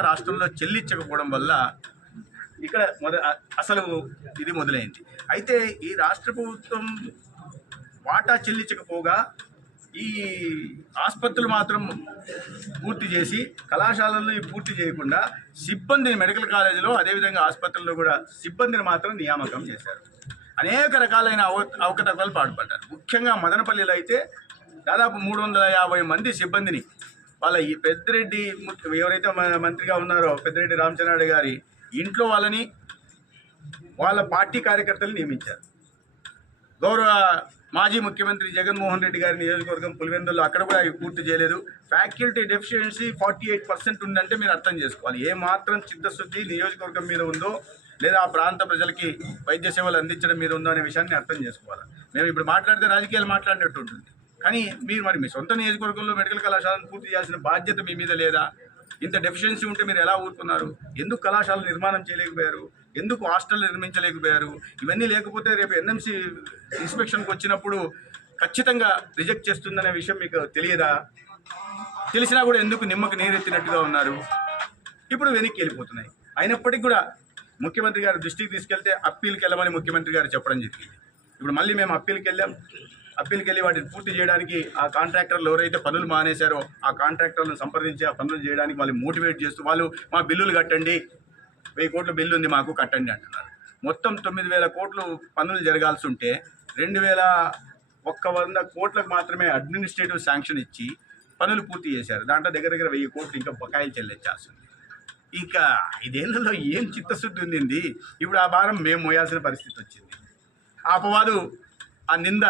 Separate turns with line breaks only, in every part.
రాష్ట్రంలో చెల్లించకపోవడం వల్ల ఇక్కడ మొద అసలు ఇది మొదలైంది. అయితే ఈ రాష్ట్ర ప్రభుత్వం వాటా చెల్లించకపోగా ఈ ఆసుపత్రులు మాత్రం పూర్తి చేసి కళాశాలల్లో ఈ పూర్తి చేయకుండా సిబ్బందిని మెడికల్ కాలేజీలో అదేవిధంగా ఆసుపత్రుల్లో కూడా సిబ్బందిని మాత్రం నియామకం చేశారు. అనేక రకాలైన అవ అవకతవకలు పాటుపడ్డారు. ముఖ్యంగా మదనపల్లిలో అయితే దాదాపు మూడు వందల యాభై మంది సిబ్బందిని వాళ్ళ ఈ పెద్దిరెడ్డి ఎవరైతే మన మంత్రిగా ఉన్నారో పెద్దిరెడ్డి రామచంద్రారెడ్డి గారి ఇంట్లో వాళ్ళని వాళ్ళ పార్టీ కార్యకర్తలు నియమించారు. గౌరవ మాజీ ముఖ్యమంత్రి జగన్మోహన్ రెడ్డి గారి నియోజకవర్గం పులివెందుల్లో అక్కడ కూడా అవి పూర్తి చేయలేదు. Faculty deficiency forty eight percent ఉందంటే మీరు అర్థం చేసుకోవాలి. ఏ మాత్రం చిత్తశుద్ధి నియోజకవర్గం మీద ఉందో లేదా ఆ ప్రాంత ప్రజలకి వైద్య సేవలు అందించడం మీద ఉందో అనే విషయాన్ని అర్థం చేసుకోవాలి. మేము ఇప్పుడు మాట్లాడితే రాజకీయాలు మాట్లాడినట్టు ఉంటుంది. కానీ మీరు మరి మీ సొంత నియోజకవర్గంలో మెడికల్ కళాశాలను పూర్తి చేయాల్సిన బాధ్యత మీ మీద లేదా? ఇంత డెఫిషియన్సీ ఉంటే మీరు ఎలా ఊరుకున్నారు? ఎందుకు కళాశాల నిర్మాణం చేయలేకపోయారు? ఎందుకు హాస్టల్ నిర్మించలేకపోయారు? ఇవన్నీ లేకపోతే రేపు ఎన్ఎంసి ఇన్స్పెక్షన్కి వచ్చినప్పుడు ఖచ్చితంగా రిజెక్ట్ చేస్తుందనే విషయం మీకు తెలియదా? తెలిసినా కూడా ఎందుకు నిమ్మకు నీరెత్తినట్టుగా ఉన్నారు? ఇప్పుడు వెనక్కి వెళ్ళిపోతున్నాయి. అయినప్పటికీ కూడా ముఖ్యమంత్రి గారు దృష్టికి తీసుకెళ్తే అప్పీల్కి వెళ్ళమని ముఖ్యమంత్రి గారు చెప్పడం జరిగింది. ఇప్పుడు మళ్ళీ మేము అప్పీల్కి వెళ్ళాం. అప్పీల్కి వెళ్ళి వాటిని పూర్తి చేయడానికి ఆ కాంట్రాక్టర్లు ఎవరైతే పనులు మానేశారో ఆ కాంట్రాక్టర్లను సంప్రదించి ఆ పనులు చేయడానికి వాళ్ళు మోటివేట్ చేస్తూ వాళ్ళు మా బిల్లులు కట్టండి వెయ్యి కోట్ల బిల్లు ఉంది మాకు కట్టండి అంటున్నారు. మొత్తం తొమ్మిది వేల కోట్లు పనులు జరగాల్సి ఉంటే రెండు వేల ఒక్క వంద కోట్లకు మాత్రమే అడ్మినిస్ట్రేటివ్ శాంక్షన్ ఇచ్చి పనులు పూర్తి చేశారు. దాంట్లో దగ్గర దగ్గర వెయ్యి కోట్లు ఇంకా బకాయిలు చెల్లించాల్సి ఉంది ఇంకా ఐదేళ్ళలో ఏం చిత్తశుద్ధి ఉండింది? ఇప్పుడు ఆ భారం మేము మోయాల్సిన పరిస్థితి వచ్చింది. ఆ అపవాదు ఆ నింద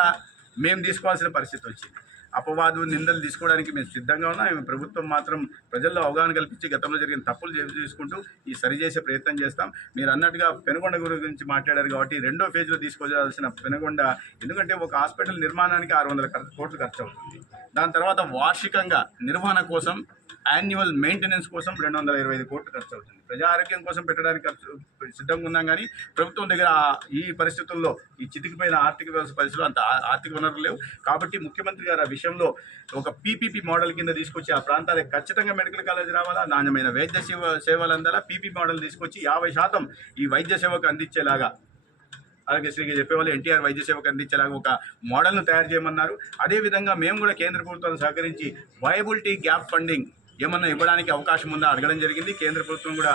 మేము తీసుకోవాల్సిన పరిస్థితి వచ్చింది. అపవాదు నిందలు తీసుకోవడానికి మేము సిద్ధంగా ఉన్నాం ప్రభుత్వం మాత్రం ప్రజల్లో అవగాహన కల్పించి గతంలో జరిగిన తప్పులు తీసుకుంటూ ఈ సరిచేసే ప్రయత్నం చేస్తాం. మీరు అన్నట్టుగా పెనుగొండ గురించి మాట్లాడారు కాబట్టి రెండో ఫేజ్లో తీసుకోవాల్సిన పెనుగొండ ఎందుకంటే ఒక హాస్పిటల్ నిర్మాణానికి ఆరు వందల కోట్లు ఖర్చు అవుతుంది దాని తర్వాత వార్షికంగా నిర్వహణ కోసం యాన్యువల్ మెయింటెనెన్స్ కోసం రెండు వందల ఇరవై ఐదు కోట్లు ఖర్చు అవుతుంది. ప్రజా ఆరోగ్యం కోసం పెట్టడానికి ఖర్చు సిద్ధంగా ఉన్నాం కానీ ప్రభుత్వం దగ్గర ఈ పరిస్థితుల్లో ఈ చితికిపోయిన ఆర్థిక వ్యవస్థ పరిస్థితులు అంత ఆర్థిక వనరులు లేవు. కాబట్టి ముఖ్యమంత్రి గారు ఆ విషయంలో ఒక పీపీపీ మోడల్ కింద తీసుకొచ్చి ఆ ప్రాంతాలకు ఖచ్చితంగా మెడికల్ కాలేజ్ రావాలా? నాణ్యమైన వైద్య సేవ సేవలు అందాలా? పీపీ మోడల్ తీసుకొచ్చి యాభై శాతం ఈ వైద్య సేవకు అందించేలాగా ఆరోగ్యశ్రీకి చెప్పేవాళ్ళు ఎన్టీఆర్ వైద్య సేవకు అందించేలాగా ఒక మోడల్ను తయారు చేయమన్నారు. అదేవిధంగా మేము కూడా కేంద్ర ప్రభుత్వాన్ని సహకరించి వయబిలిటీ గ్యాప్ ఫండింగ్ ఏమన్నా ఇవ్వడానికి అవకాశం ఉందా అడగడం జరిగింది. కేంద్ర ప్రభుత్వం కూడా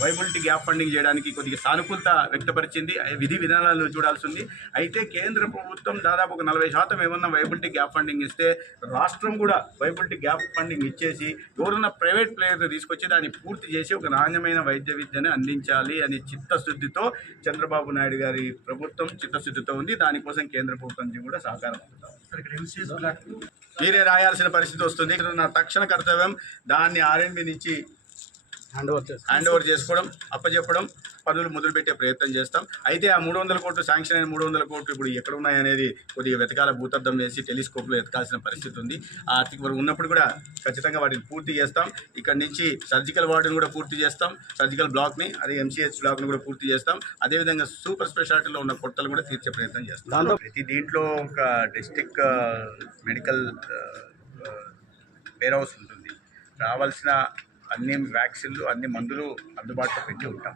వైబిలిటీ గ్యాప్ ఫండింగ్ చేయడానికి కొద్దిగా సానుకూలత వ్యక్తపరిచింది. విధి విధానాలు చూడాల్సి ఉంది. అయితే కేంద్ర ప్రభుత్వం దాదాపు ఒక నలభై శాతం ఏమన్నా వైబిలిటీ గ్యాప్ ఫండింగ్ ఇస్తే రాష్ట్రం కూడా వైబిలిటీ గ్యాప్ ఫండింగ్ ఇచ్చేసి ఎవరన్నా ప్రైవేట్ ప్లేయర్ని తీసుకొచ్చి దాన్ని పూర్తి చేసి ఒక నాణ్యమైన వైద్య విద్యను అందించాలి అనే చిత్తశుద్ధితో చంద్రబాబు నాయుడు గారి ప్రభుత్వం చిత్తశుద్ధితో ఉంది. దానికోసం కేంద్ర ప్రభుత్వం నుంచి కూడా సహకారం అందుతాం మీరే రాయాల్సిన పరిస్థితి వస్తుంది. ఇక్కడ నా తక్షణ కర్తవ్యం దాన్ని ఆర్ఎంబి నుంచి
హ్యాండ్ ఓవర్ చేస్తాం.
హ్యాండ్ ఓవర్ చేసుకోవడం అప్పచెప్పడం పనులు మొదలుపెట్టే ప్రయత్నం చేస్తాం. అయితే ఆ మూడు వందల కోట్లు శాంక్షన్ అయిన మూడు వందల కోట్లు ఇప్పుడు ఎక్కడ ఉన్నాయనేది కొద్దిగా వెతకాల భూతద్దం వేసి టెలిస్కోప్లో ఎతకాల్సిన పరిస్థితి ఉంది. ఆ ఆర్థిక వరకు ఉన్నప్పుడు కూడా ఖచ్చితంగా వాటిని పూర్తి చేస్తాం. ఇక్కడ నుంచి సర్జికల్ వార్డును కూడా పూర్తి చేస్తాం. సర్జికల్ బ్లాక్ని అదే ఎంసీహెచ్ బ్లాక్ని కూడా పూర్తి చేస్తాం. అదేవిధంగా సూపర్ స్పెషాలిటీలో ఉన్న కొట్టలు కూడా తీర్చే ప్రయత్నం చేస్తాం.
దాంట్లో-
ప్రతి దీంట్లో ఒక డిస్టిక్ మెడికల్ వేర్ హౌస్ ఉంటుంది. రావాల్సిన అన్ని వ్యాక్సిన్లు అన్ని మందులు అందుబాటులో పెట్టి ఉంటాం.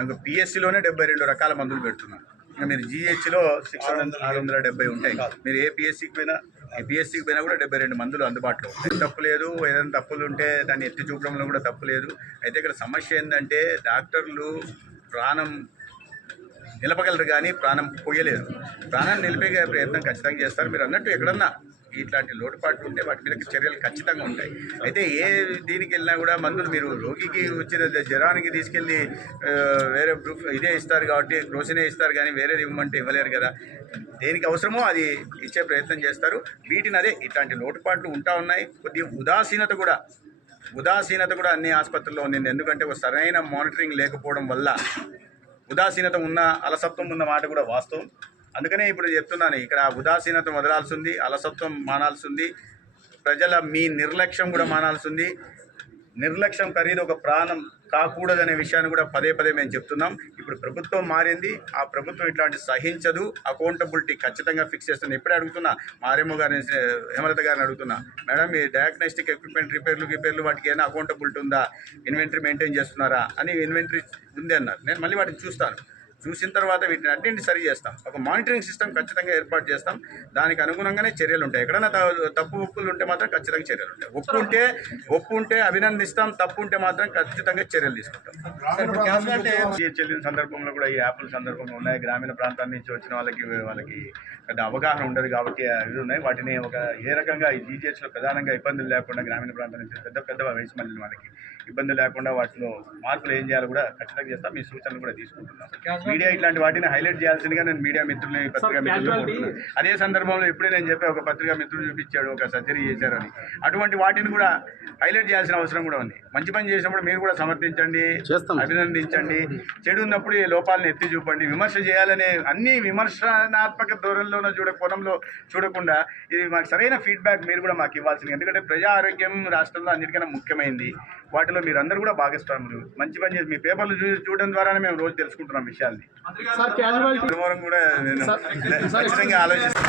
అది పిఎస్సిలోనే డెబ్బై రెండు రకాల మందులు పెడుతున్నాం. ఇంకా మీరు జిహెచ్లో సిక్స్ హండ్రెడ్ ఆరు వందల డెబ్బై ఉంటాయి. మీరు ఏ పిఎస్సికి పోయినా ఏ పిఎస్సికి పోయినా కూడా డెబ్బై రెండు మందులు అందుబాటులో ఉంటాయి. తప్పు లేదు ఏదైనా తప్పులు ఉంటే దాన్ని ఎత్తి చూపడంలో కూడా తప్పు లేదు. అయితే ఇక్కడ సమస్య ఏంటంటే డాక్టర్లు ప్రాణం నిలపగలరు కానీ ప్రాణం పోయలేరు ప్రాణాన్ని నిలిపే ప్రయత్నం ఖచ్చితంగా చేస్తారు. మీరు అన్నట్టు ఎక్కడన్నా ఇట్లాంటి లోటుపాట్లు ఉంటే వాటి మీద చర్యలు ఖచ్చితంగా ఉంటాయి. అయితే ఏ దీనికి వెళ్ళినా కూడా మందులు మీరు రోగికి వచ్చిన జ్వరానికి తీసుకెళ్ళి వేరే ప్రూఫ్ ఇదే ఇస్తారు కాబట్టి క్రోసినే ఇస్తారు కానీ వేరేది ఇవ్వమంటే ఇవ్వలేరు కదా. దేనికి అవసరమో అది ఇచ్చే ప్రయత్నం చేస్తారు. వీటిని అదే ఇట్లాంటి లోటుపాట్లు ఉంటా ఉన్నాయి. కొద్దిగా ఉదాసీనత కూడా ఉదాసీనత కూడా అన్ని ఆసుపత్రుల్లో ఉంది. ఎందుకంటే ఒక సరైన మానిటరింగ్ లేకపోవడం వల్ల ఉదాసీనత ఉన్న అలసత్వం ఉన్న మాట కూడా వాస్తవం. అందుకనే ఇప్పుడు చెప్తున్నాను ఇక్కడ ఉదాసీనత వదలాల్సింది అలసత్వం మానాల్సింది ప్రజల మీ నిర్లక్ష్యం కూడా మానాల్సింది. నిర్లక్ష్యం ఖరీదు ఒక ప్రాణం కాకూడదనే విషయాన్ని కూడా పదే పదే మేము చెప్తున్నాం. ఇప్పుడు ప్రభుత్వం మారింది ఆ ప్రభుత్వం ఇట్లాంటి సహించదు అకౌంటబిలిటీ ఖచ్చితంగా ఫిక్స్ చేస్తుంది. ఇప్పుడే అడుగుతున్నా మారేమో గారిని హేమలత గారిని అడుగుతున్నా మేడం ఈ డయాగ్నోస్టిక్ ఎక్విప్మెంట్ రిపేర్లు రిపేర్లు వాటికి ఏమైనా అకౌంటబిలిటీ ఉందా? ఇన్వెంటరీ మెయింటైన్ చేస్తున్నారా? అని ఇన్వెంటరీ ఉంది అన్నారు. నేను మళ్ళీ వాటిని చూస్తాను. చూసిన తర్వాత వీటిని అన్నింటిని సరి చేస్తాం. ఒక మానిటరింగ్ సిస్టమ్ ఖచ్చితంగా ఏర్పాటు చేస్తాం. దానికి అనుగుణంగానే చర్యలు ఉంటాయి. ఎక్కడైనా తప్పు ఒప్పులు ఉంటే మాత్రం ఖచ్చితంగా చర్యలు ఉంటాయి. ఒప్పు ఉంటే ఒప్పు ఉంటే అభినందిస్తాం. తప్పు ఉంటే మాత్రం ఖచ్చితంగా చర్యలు తీసుకుంటాం. ఈ చెల్లిన సందర్భంలో కూడా ఈ యాప్ల సందర్భంలో ఉన్నాయి. గ్రామీణ ప్రాంతాల నుంచి వచ్చిన వాళ్ళకి వాళ్ళకి పెద్ద అవగాహన ఉండదు కాబట్టి ఇవి ఉన్నాయి. వాటిని ఒక ఏ రకంగా ఈ జీజీహెచ్లో ప్రధానంగా ఇబ్బందులు లేకుండా గ్రామీణ ప్రాంతాల నుంచి పెద్ద పెద్ద వయసు మళ్ళీ వాళ్ళకి ఇబ్బంది లేకుండా వాటిలో మార్పులు ఏం చేయాలో కూడా ఖచ్చితంగా చేస్తాం. మీ సూచనలు కూడా తీసుకుంటున్నాం. మీడియా ఇట్లాంటి వాటిని హైలైట్ చేయాల్సిందిగా నేను మీడియా మిత్రులని పత్రికా మిత్రులు. అదే సందర్భంలో ఇప్పుడే నేను చెప్పే ఒక పత్రికా మిత్రుడు చూపించాడు ఒక సర్జరీ చేశారని. అటువంటి వాటిని కూడా హైలైట్ చేయాల్సిన అవసరం కూడా ఉంది. మంచి పని చేసినప్పుడు మీరు కూడా సమర్థించండి. అభినందించండి. చెడు ఉన్నప్పుడు ఈ లోపాలను ఎత్తి చూపండి. విమర్శ చేయాలనే అన్ని విమర్శనాత్మక ధోరణిలోనూ చూడ కోణంలో చూడకుండా ఇది మాకు సరైన ఫీడ్బ్యాక్ మీరు కూడా మాకు ఇవ్వాల్సింది. ఎందుకంటే ప్రజా ఆరోగ్యం రాష్ట్రంలో అన్నిటికన్నా ముఖ్యమైనది వాటిలో మీరు అందరూ కూడా భాగస్వాములు. మంచి పని చేసి మీ పేపర్లు చూడడం ద్వారానే మేము రోజు తెలుసుకుంటున్నాం విషయాల్ని.
సార్ క్యాజువాలిటీ
గురువారం కూడా నేను ఖచ్చితంగా ఆలోచిస్తాను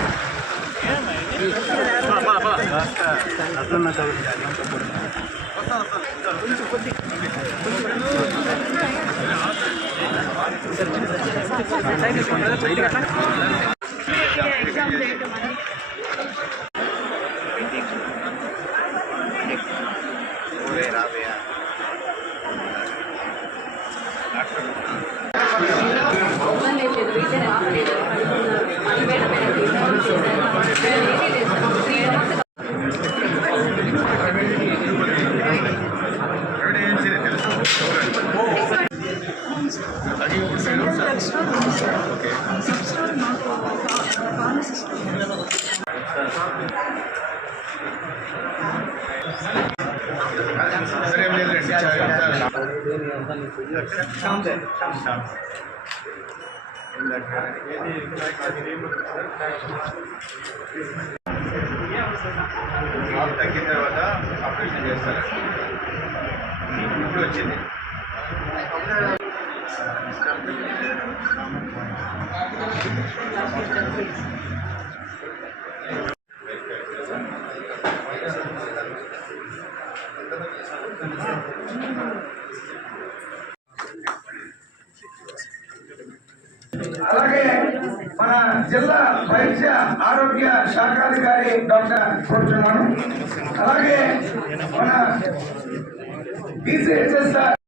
ఎవడే ఏం మాకు తగ్గిన తర్వాత ఆపరేషన్ చేస్తారు ఇప్పుడు వచ్చింది
అలాగే మన జిల్లా వైద్య ఆరోగ్య శాఖాధికారి డాక్టర్ కోరుతున్నాను అలాగే మన బీసీహెచ్ఎస్